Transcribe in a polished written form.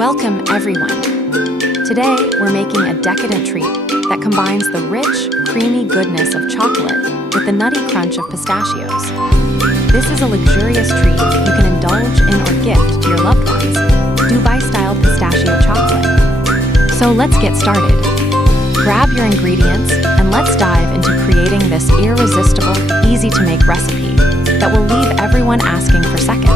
Welcome, everyone. Today, we're making a decadent treat that combines the rich, creamy goodness of chocolate with the nutty crunch of pistachios. This is a luxurious treat you can indulge in or gift to your loved ones. Dubai-style pistachio chocolate. So let's get started. Grab your ingredients and let's dive into creating this irresistible, easy-to-make recipe that will leave everyone asking for seconds.